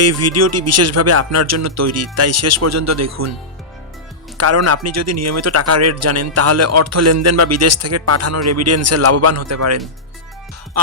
এই ভিডিওটি বিশেষভাবে আপনার জন্য তৈরি, তাই শেষ পর্যন্ত দেখুন। কারণ আপনি যদি নিয়মিত টাকা রেট জানেন, তাহলে অর্থ লেনদেন বা বিদেশ থেকে পাঠানো রেভিডেন্সে লাভবান হতে পারেন।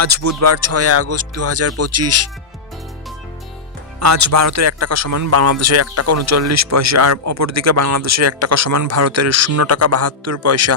আজ বুধবার ছয় আগস্ট দু হাজার পঁচিশ। আজ ভারতের এক টাকা সমান বাংলাদেশের এক টাকা উনচল্লিশ পয়সা, আর অপরদিকে বাংলাদেশের এক টাকা সমান ভারতের শূন্য টাকা বাহাত্তর পয়সা।